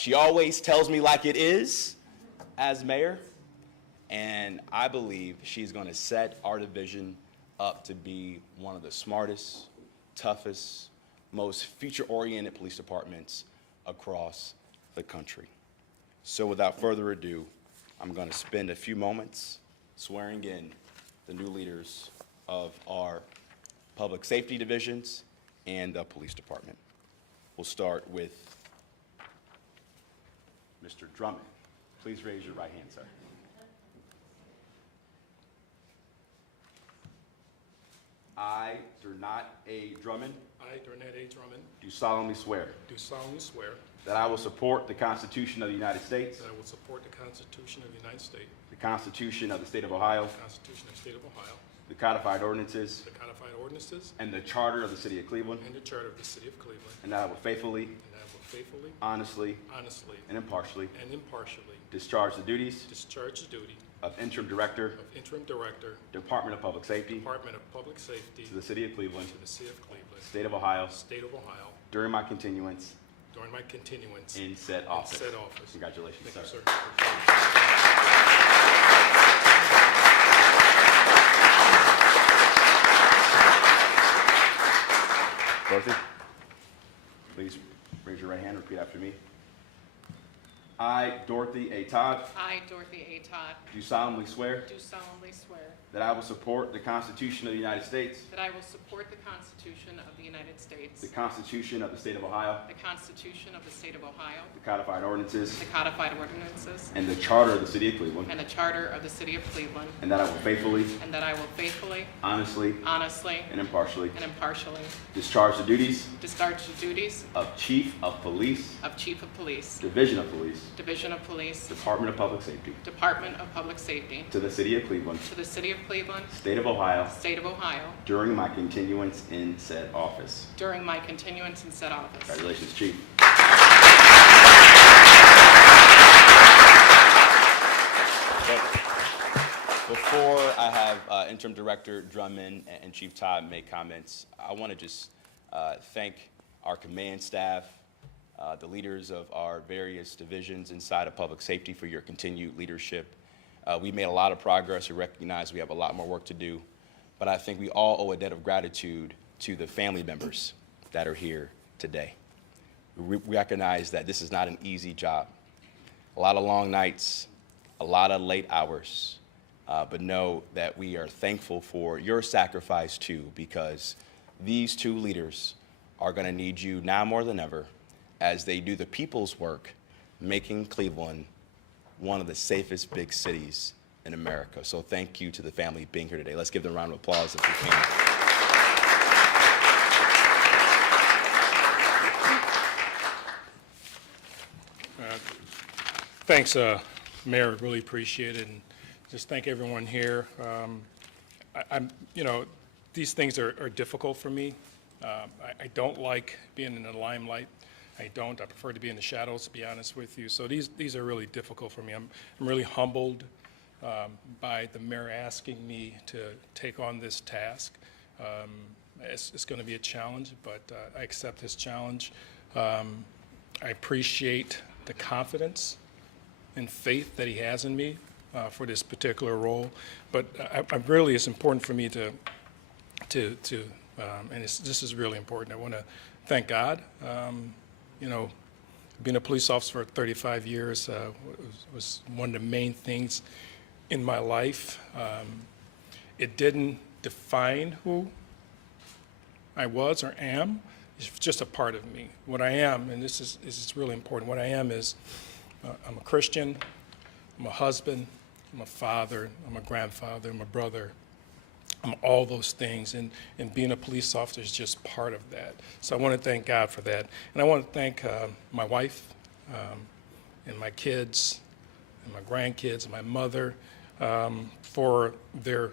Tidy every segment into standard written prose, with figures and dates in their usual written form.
She always tells me like it is as mayor, and I believe she's going to set our division up to be one of the smartest, toughest, most future-oriented police departments across the country. So without further ado, I'm going to spend a few moments swearing in the new leaders of our public safety divisions and the police department. We'll start with Mr. Drummond. Please raise your right hand, sir. I, Dorothy A. Drummond, I, Dorothy A. Drummond, do solemnly swear do solemnly swear that I will support the Constitution of the United States, that I will support the Constitution of the United States, the Constitution of the State of Ohio, the Constitution of the State of Ohio, the codified ordinances, the codified ordinances, and the Charter of the City of Cleveland, and the Charter of the City of Cleveland, and that I will faithfully, and that I will faithfully, honestly, and impartially impartially discharge the duties discharge the duty of Interim Director, of Interim Director, Department of Public Safety, Department of Public Safety, to the City of Cleveland, to the City of Cleveland, State of Ohio, State of Ohio, during my continuance during my continuance in said office. said office. Congratulations, Thank sir. you, sir. Dorothy, please raise your right hand and repeat after me. I, Dorothy A. Todd, I, Dorothy A. Todd, do solemnly swear do solemnly swear that I will support the Constitution of the United States, that I will support the Constitution of the United States, the Constitution of the State of Ohio, the Constitution of the State of Ohio, the codified ordinances, the codified ordinances, and the Charter of the City of Cleveland, and the Charter of the City of Cleveland, and that I will faithfully, and that I will faithfully, honestly, honestly, and impartially impartially discharge the duties discharge the duties of Chief of Police, of Chief of Police, Division of Police, Division of Police, Department of Public Safety, Department of Public Safety, to the City of Cleveland, to the City of Cleveland, State of Ohio, State of Ohio, during my continuance in said office. during my continuance in said office. Congratulations, Chief. Before I have Interim Director Drummond and Chief Todd make comments, I want to just thank our command staff, the leaders of our various divisions inside of public safety for your continued leadership. We made a lot of progress. We recognize we have a lot more work to do, but I think we all owe a debt of gratitude to the family members that are here today. We recognize that this is not an easy job. A lot of long nights, a lot of late hours, but know that we are thankful for your sacrifice too, because these two leaders are going to need you now more than ever as they do the people's work, making Cleveland one of the safest big cities in America. So thank you to the family being here today. Let's give them a round of applause if we can. Thanks, Mayor. Really appreciate it, and just thank everyone here. These things are difficult for me. I don't like being in the limelight. I prefer to be in the shadows, to be honest with you. So these are really difficult for me. I'm really humbled by the mayor asking me to take on this task. It's going to be a challenge, but I accept this challenge. I appreciate the confidence and faith that he has in me for this particular role. But it's important for me to this is really important. I want to thank God. Being a police officer for 35 years was one of the main things in my life. It didn't define who I was or am. It's just a part of me. What I am, and this is really important, what I am is I'm a Christian, I'm a husband, I'm a father, I'm a grandfather, I'm a brother. I'm all those things, and being a police officer is just part of that. So I want to thank God for that. And I want to thank my wife and my kids and my grandkids and my mother for their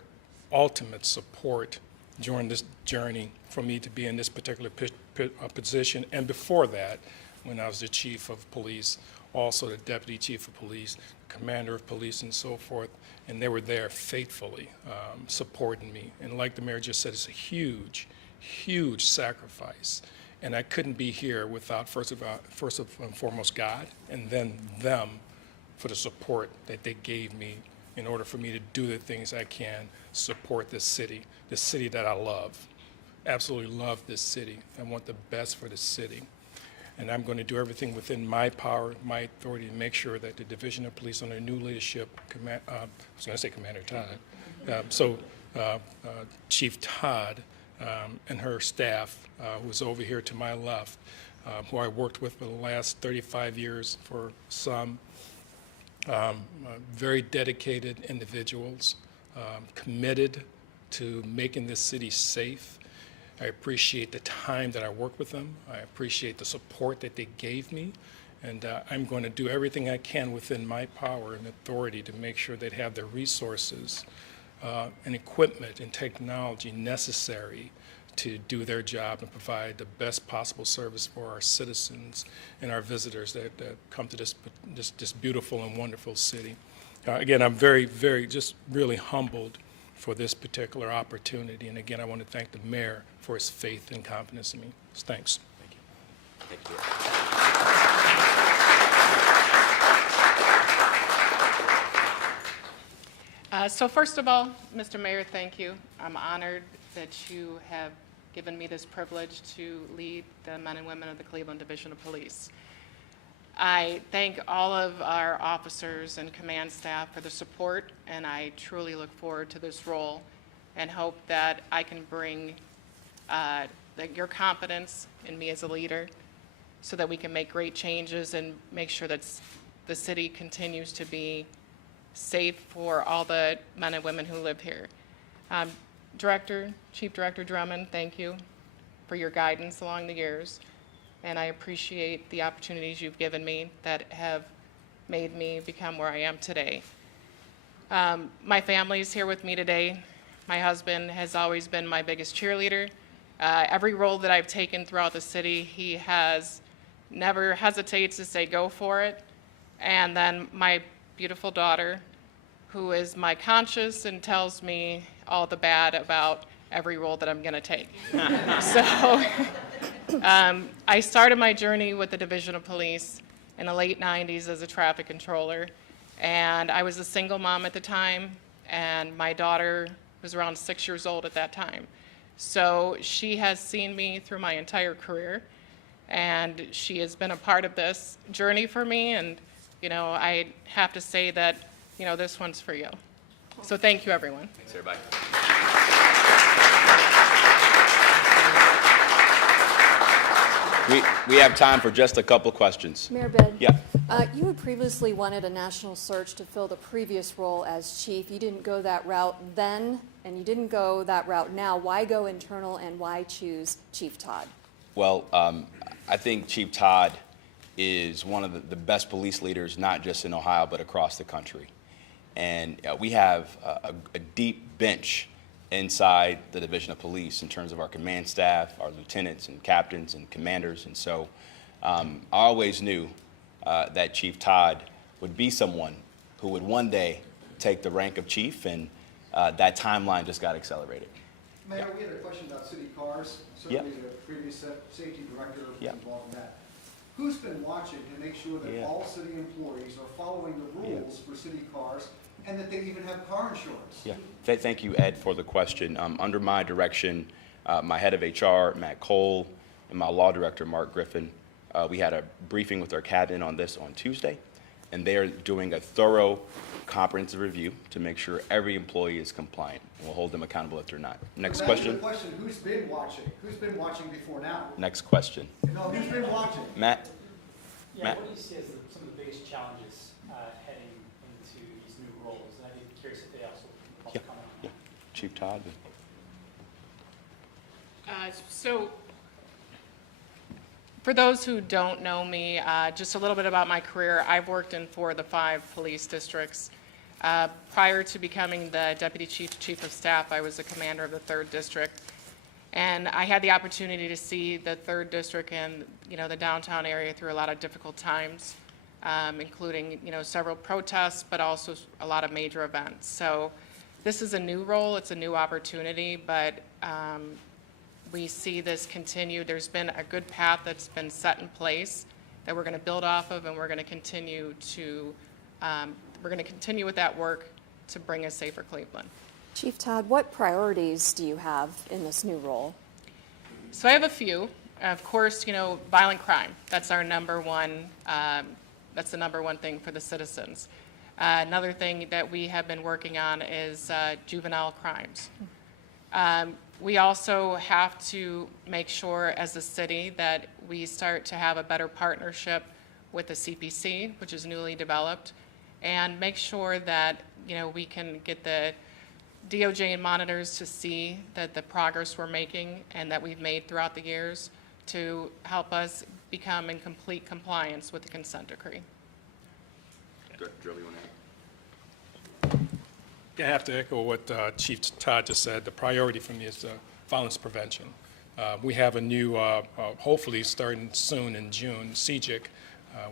ultimate support during this journey for me to be in this particular position. And before that, when I was the chief of police, also the deputy chief of police, commander of police, and so forth, and they were there faithfully supporting me. And like the mayor just said, it's a huge, huge sacrifice. And I couldn't be here without, first and foremost, God, and then them for the support that they gave me in order for me to do the things I can, support this city that I love. Absolutely love this city. I want the best for the city. And I'm going to do everything within my power, my authority, to make sure that the Division of Police under new leadership, I was going to say Commander Todd, Chief Todd and her staff, who's over here to my left, who I worked with for the last 35 years for some, very dedicated individuals, committed to making this city safe. I appreciate the time that I worked with them. I appreciate the support that they gave me. And I'm going to do everything I can within my power and authority to make sure they have the resources and equipment and technology necessary to do their job and provide the best possible service for our citizens and our visitors that come to this beautiful and wonderful city. Again, I'm very, very, just really humbled for this particular opportunity. And again, I want to thank the mayor for his faith and confidence in me. Thanks. Thank you. Thank you. So first of all, Mr. Mayor, thank you. I'm honored that you have given me this privilege to lead the men and women of the Cleveland Division of Police. I thank all of our officers and command staff for the support, and I truly look forward to this role and hope that I can bring your confidence in me as a leader so that we can make great changes and make sure that the city continues to be safe for all the men and women who live here. Chief Director Drummond, thank you for your guidance along the years, and I appreciate the opportunities you've given me that have made me become where I am today. My family is here with me today. My husband has always been my biggest cheerleader. Every role that I've taken throughout the city, he has never hesitated to say, go for it. And then my beautiful daughter, who is my conscience and tells me all the bad about every role that I'm going to take. So I started my journey with the Division of Police in the late 90s as a traffic controller, and I was a single mom at the time, and my daughter was around 6 years old at that time. So she has seen me through my entire career, and she has been a part of this journey for me, and I have to say that, this one's for you. So thank you, everyone. Thanks, everybody. We have time for just a couple questions. Mayor Ben? Yeah. You had previously wanted a national search to fill the previous role as chief. You didn't go that route then, and you didn't go that route now. Why go internal, and why choose Chief Todd? Well, I think Chief Todd is one of the best police leaders, not just in Ohio, but across the country. And we have a deep bench inside the Division of Police in terms of our command staff, our lieutenants and captains and commanders. And so I always knew that Chief Todd would be someone who would one day take the rank of chief, and that timeline just got accelerated. Mayor, we had a question about city cars. Certainly the previous safety director was involved in that. Who's been watching to make sure that all city employees are following the rules for city cars, and that they even have car insurance? Yeah, thank you, Ed, for the question. Under my direction, my head of HR, Matt Cole, and my law director, Mark Griffin, we had a briefing with our cabinet on this on Tuesday, and they are doing a thorough, comprehensive review to make sure every employee is compliant. We'll hold them accountable if they're not. Next question. The question, who's been watching? Who's been watching before now? Next question. No, who's been watching? Matt? Yeah, Matt? what do you see as some of the biggest challenges heading into these new roles? And I'd be curious if they also comment on that. Chief Todd? So for those who don't know me, just a little bit about my career. I've worked in 4 of the 5 police districts. Prior to becoming the Deputy Chief of Staff, I was a commander of the 3rd District. And I had the opportunity to see the 3rd District and, the downtown area through a lot of difficult times, including, several protests, but also a lot of major events. So this is a new role, it's a new opportunity, but, we see this continue. There's been a good path that's been set in place that we're going to build off of, and we're going to continue with that work to bring a safer Cleveland. Chief Todd, what priorities do you have in this new role? So I have a few. Of course, violent crime. That's our number one. That's the number one thing for the citizens. Another thing that we have been working on is juvenile crimes. We also have to make sure as a city that we start to have a better partnership with the CPC, which is newly developed, and make sure that we can get the DOJ and monitors to see that the progress we're making and that we've made throughout the years to help us become in complete compliance with the consent decree. Drummond, you want to add? Yeah, I have to echo what Chief Todd just said. The priority for me is violence prevention. We have a new, hopefully starting soon in June, CGIC,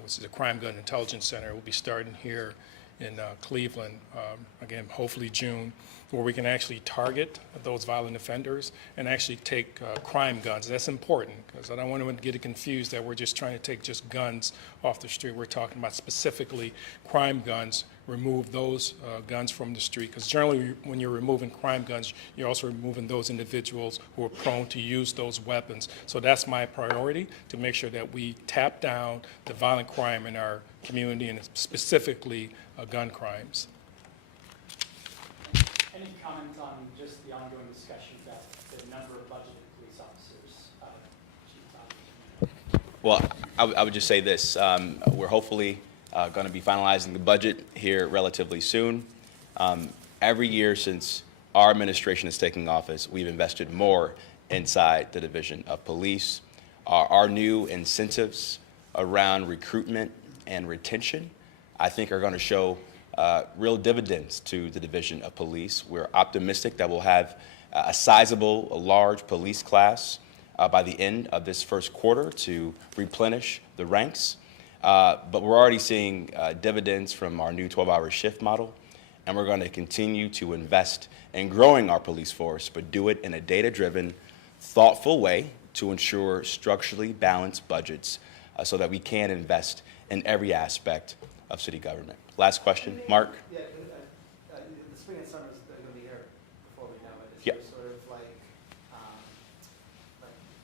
which is the Crime Gun Intelligence Center. Will be starting here in Cleveland, again, hopefully June, where we can actually target those violent offenders and actually take crime guns. That's important, because I don't want anyone to get it confused that we're just trying to take just guns off the street. We're talking about specifically crime guns, remove those guns from the street, because generally when you're removing crime guns, you're also removing those individuals who are prone to use those weapons. So that's my priority, to make sure that we tap down the violent crime in our community, and specifically gun crimes. Any comment on just the ongoing discussions about the number of budgeted police officers? Chief Todd? Well, I would just say this. We're hopefully going to be finalizing the budget here relatively soon. Every year since our administration has taken office, we've invested more inside the Division of Police. Our new incentives around recruitment and retention, I think, are going to show real dividends to the Division of Police. We're optimistic that we'll have a sizable, a large police class by the end of this first quarter to replenish the ranks. But we're already seeing dividends from our new 12-hour shift model, and we're going to continue to invest in growing our police force, but do it in a data-driven, thoughtful way to ensure structurally balanced budgets so that we can invest in every aspect of city government. Last question, Mark? Yeah, the spring and summer is going to be here before we know it. Is Yep. there sort of like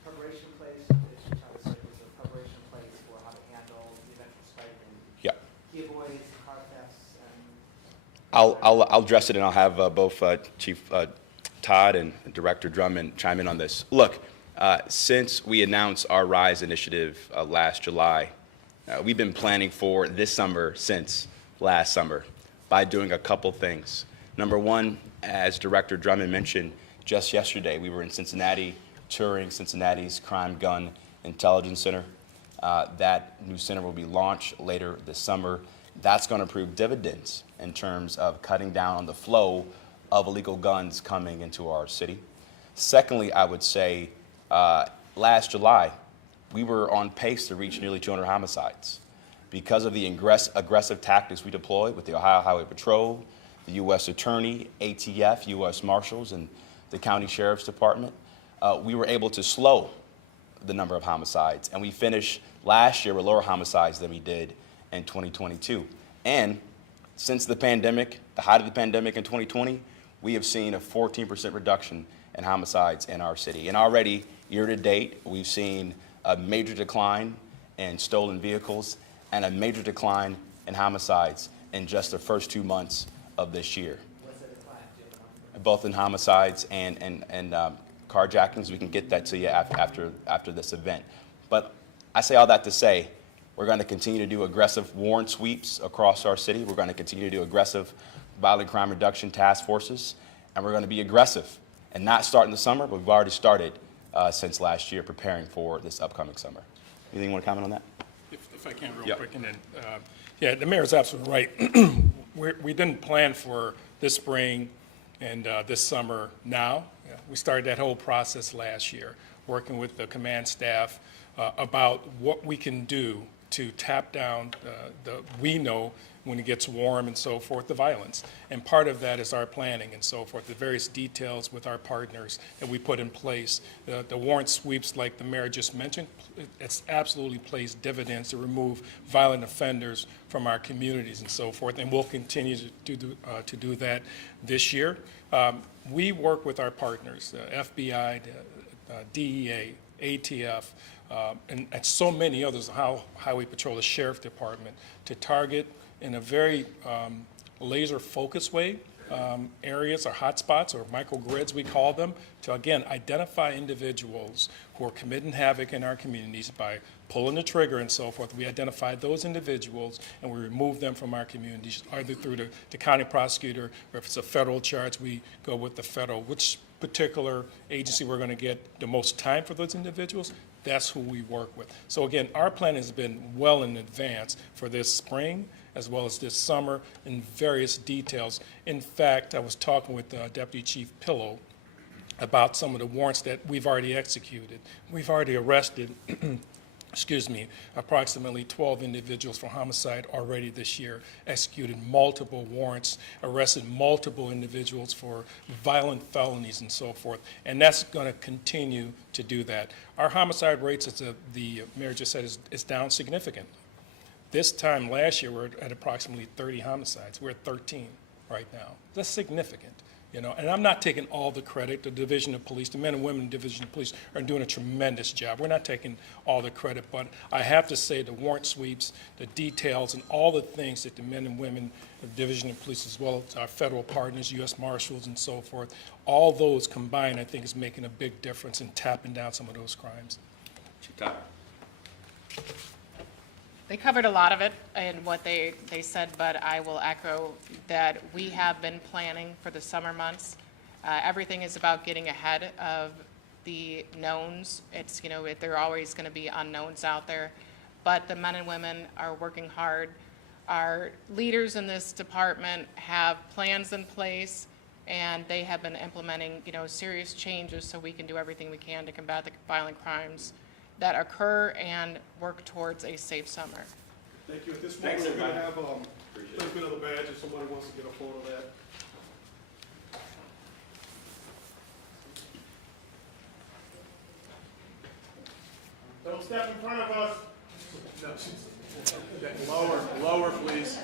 preparation place? Is there preparation place for how to handle the eventual spike in Yeah. giveaways, car thefts, and I'll address it, and I'll have both Chief Todd and Director Drummond chime in on this. Look, since we announced our RISE initiative last July, we've been planning for this summer since last summer by doing a couple things. Number one, as Director Drummond mentioned, just yesterday we were in Cincinnati touring Cincinnati's Crime Gun Intelligence Center. That new center will be launched later this summer. That's going to prove dividends in terms of cutting down on the flow of illegal guns coming into our city. Secondly, I would say last July, we were on pace to reach nearly 200 homicides. Because of the aggressive tactics we deployed with the Ohio Highway Patrol, the U.S. Attorney, ATF, U.S. Marshals, and the County Sheriff's Department, we were able to slow the number of homicides. And we finished last year with lower homicides than we did in 2022. And since the pandemic, the height of the pandemic in 2020, we have seen a 14% reduction in homicides in our city. And already, year to date, we've seen a major decline in stolen vehicles and a major decline in homicides in just the first 2 months of this year. what's the decline? Do you have a number? Both in homicides and carjackings. We can get that to you after this event. But I say all that to say, we're going to continue to do aggressive warrant sweeps across our city. We're going to continue to do aggressive violent crime reduction task forces, and we're going to be aggressive and not start in the summer, but we've already started since last year preparing for this upcoming summer. Anything you want to comment on that? If I can real Yep. quick, and then, yeah, the mayor's absolutely right. We didn't plan for this spring and this summer now. Yeah, we started that whole process last year, working with the command staff about what we can do to tap down we know when it gets warm and so forth, the violence. And part of that is our planning and so forth, the various details with our partners that we put in place. The warrant sweeps, like the mayor just mentioned, it's absolutely plays dividends to remove violent offenders from our communities and so forth, and we'll continue to do that this year. We work with our partners, the FBI, DEA, ATF, and so many others, Highway Patrol, the Sheriff Department, to target in a very laser-focused way areas or hotspots or microgrids, we call them, to, again, identify individuals who are committing havoc in our communities by pulling the trigger and so forth. We identify those individuals and we remove them from our communities, either through the county prosecutor, or if it's a federal charge, we go with the federal. Which particular agency we're going to get the most time for those individuals, that's who we work with. So again, our plan has been well in advance for this spring as well as this summer in various details. In fact, I was talking with Deputy Chief Pillow about some of the warrants that we've already executed. We've already arrested excuse me, approximately 12 individuals for homicide already this year, executed multiple warrants, arrested multiple individuals for violent felonies and so forth, and that's going to continue to do that. Our homicide rates, as the mayor just said, is down significantly. This time last year, we're at approximately 30 homicides. We're at 13 right now. That's significant. And I'm not taking all the credit. The Division of Police, the men and women in the Division of Police are doing a tremendous job. We're not taking all the credit, but I have to say the warrant sweeps, the details, and all the things that the men and women of the Division of Police, as well as our federal partners, U.S. Marshals and so forth, all those combined, I think, is making a big difference in tapping down some of those crimes. Chief Todd. They covered a lot of it in what they said, but I will echo that we have been planning for the summer months. Everything is about getting ahead of the knowns. It's, there are always going to be unknowns out there, but the men and women are working hard. Our leaders in this department have plans in place, and they have been implementing, serious changes so we can do everything we can to combat the violent crimes that occur and work towards a safe summer. Thank you. At this moment, we're going to have placement of the badge if somebody wants to get a photo of that. Don't step in front of us. No. Lower, please.